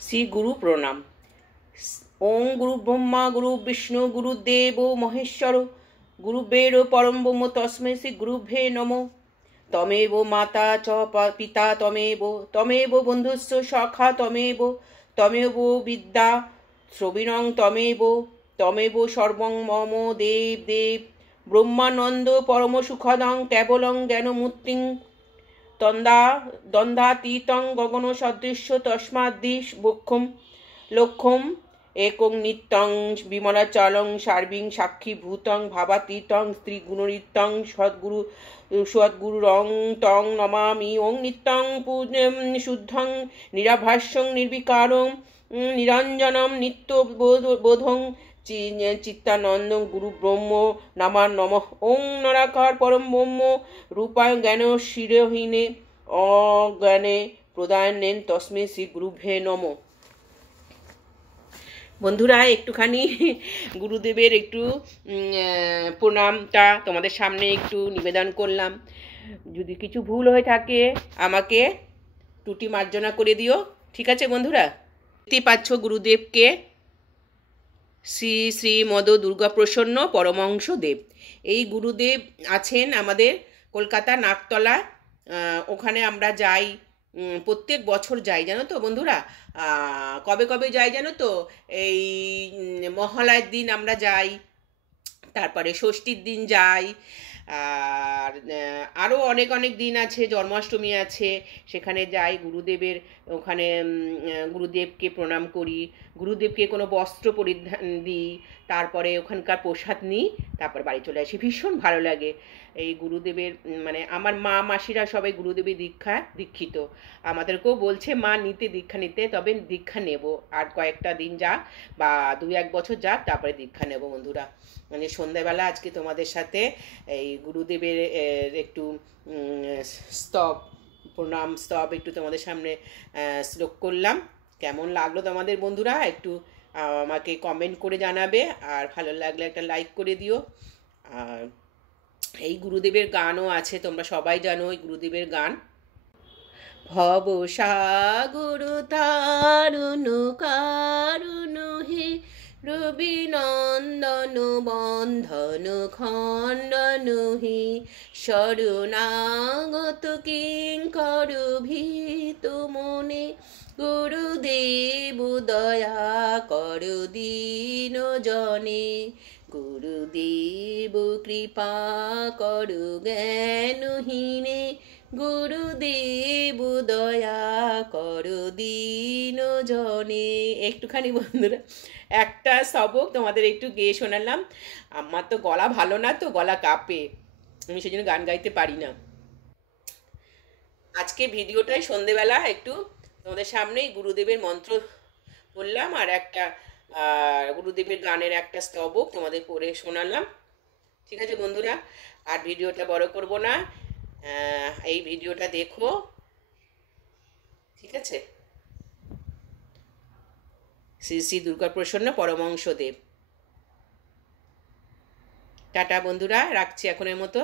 শ্রী গুরু প্রণাম। ওং গুরু ব্রহ্মা গুরু বিষ্ণু গুরুদেব মহেশ্বর গুরুবের পরম ব্রহ্ম তস্মৈ শ্রী গুরুভ্যে নমঃ। তমেব মাতা চ পিতা তমেব তমেব বন্ধুস্য সখা তমেব তমেব বিদ্যা শ্রবিণং তমেব তমেব সর্বং মম দেব দেব ব্রহ্মানন্দ পরম সুখদং কেবলং জ্ঞানমূর্তিং দ্বন্দ্বাতীতং গগন সদৃশ্য তস্মাদ্দিশ বক্ষম লক্ষ্যম একং নিত্যং বিমলাচলং সার্বিং সাক্ষীভূতং ভাবাতীতং স্ত্রীগুণরিত্যং সদ্গুরুরং তং নমামি ওং নিত্যং শুদ্ধং নিরাভাস্যং নির্বিকারং নিরঞ্জনম নিত্যবোধং চিত্তানন্দং গুরু ব্রহ্ম নামার নমঃ। ওং নরাকার পরম ব্রহ্ম রূপায় জ্ঞান শিরহীনে অজ্ঞানে প্রদায়নেন তস্মৈ শ্রী গুরুভ্যে নমঃ। বন্ধুরা, একটুখানি গুরুদেবের একটু প্রণামটা তোমাদের সামনে একটু নিবেদন করলাম। যদি কিছু ভুল হয়ে থাকে আমাকে ত্রুটি মার্জনা করে দিও, ঠিক আছে বন্ধুরা? দেখতেই পাচ্ছ গুরুদেবকে, শ্রী শ্রী মদ দুর্গাপ্রসন্ন পরমহংস দেব। এই গুরুদেব আছেন আমাদের কলকাতা নাকতলা। ওখানে আমরা যাই, প্রত্যেক বছর যাই, জানো তো বন্ধুরা। কবে কবে যাই জানো তো? এই মহালয়ার দিন আমরা যাই, তারপরে ষষ্ঠীর দিন যাই, আর আরও অনেক অনেক দিন আছে, জন্মাষ্টমী আছে, সেখানে যাই। গুরুদেবের ওখানে গুরুদেবকে প্রণাম করি, গুরুদেবকে কোনো বস্ত্র পরিধান দিই, তারপরে ওখানকার প্রসাদ নিই, তারপর বাড়ি চলে আসি। ভীষণ ভালো লাগে এই গুরুদেবের, মানে আমার মা মাসিরা সবাই গুরুদেবের দীক্ষিত। আমাদেরকেও বলছে মা দীক্ষা নিতে, তবে দীক্ষা নেব আর কয়েকটা দিন যাক বা 2-1 বছর যাক, তারপরে দীক্ষা নেব বন্ধুরা। মানে সন্ধ্যাবেলা আজকে তোমাদের সাথে এই গুরুদেবের একটু প্রণাম স্তব একটু তোমাদের সামনে শ্লোক করলাম। কেমন লাগলো তোমাদের বন্ধুরা একটু আমাকে কমেন্ট করে জানাবে, আর ভালো লাগলে একটা লাইক করে দিও। আর এই গুরুদেবের গানও আছে, তোমরা সবাই জানো এই গুরুদেবের গান। ভব সাগর তারুণ কারুণ হে রবি নন্দন বন্ধন খণ্ডন হে শরণাগত কিঙ্কর ভীত মনে গুরুদেব দয়া কর দীন জনে গুরুদেব কৃপা কর জ্ঞানহীনে গুরুদেব দয়া কর দীন জনে। একটুখানি বন্ধুরা একটা সবক তোমাদের একটু গেয়ে শোনালাম। আমার তো গলা ভালো না, তো গলা কাঁপে, আমি সেই জন্য গান গাইতে পারি না। আজকে ভিডিওটাই সন্ধেবেলা একটু তোমাদের সামনেই গুরুদেবের মন্ত্র বললাম, আর একটা গুরুদেবের গানের একটা স্তবক তোমাদের পড়ে শোনালাম, ঠিক আছে বন্ধুরা? আর ভিডিওটা বড় করব না, এই ভিডিওটা দেখো, ঠিক আছে? শ্রী শ্রী দুর্গাপ্রসন্ন পরমহংস দেব। টাটা বন্ধুরা, রাখছি এখনের মতো।